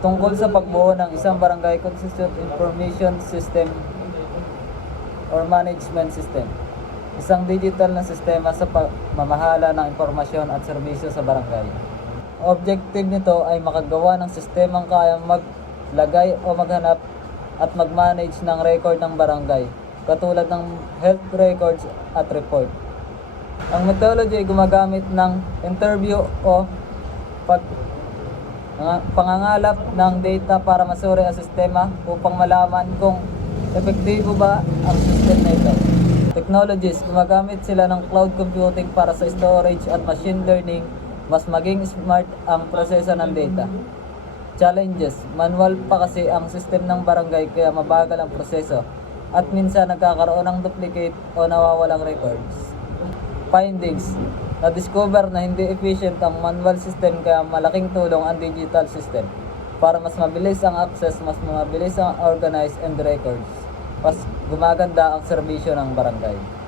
tungkol sa pagbuo ng isang barangay consistent information system or management system. Isang digital na sistema sa pamamahala ng impormasyon at serbisyo sa barangay. Objective nito ay makagawa ng sistemang kayang maglagay o maghanap at mag-manage ng record ng barangay, katulad ng health records at report. Ang methodology ay gumagamit ng interview o pangangalap ng data para masuri ang sistema upang malaman kung epektibo ba ang system na ito. Technologies, gumagamit sila ng cloud computing para sa storage at machine learning, mas maging smart ang proseso ng data. Challenges, manual pa kasi ang system ng barangay kaya mabagal ang proseso at minsan nagkakaroon ng duplicate o nawawalang records. Findings, na-discover na hindi efficient ang manual system kaya malaking tulong ang digital system para mas mabilis ang access, mas mabilis ang organize and records. Mas gumaganda ang serbisyo ng barangay.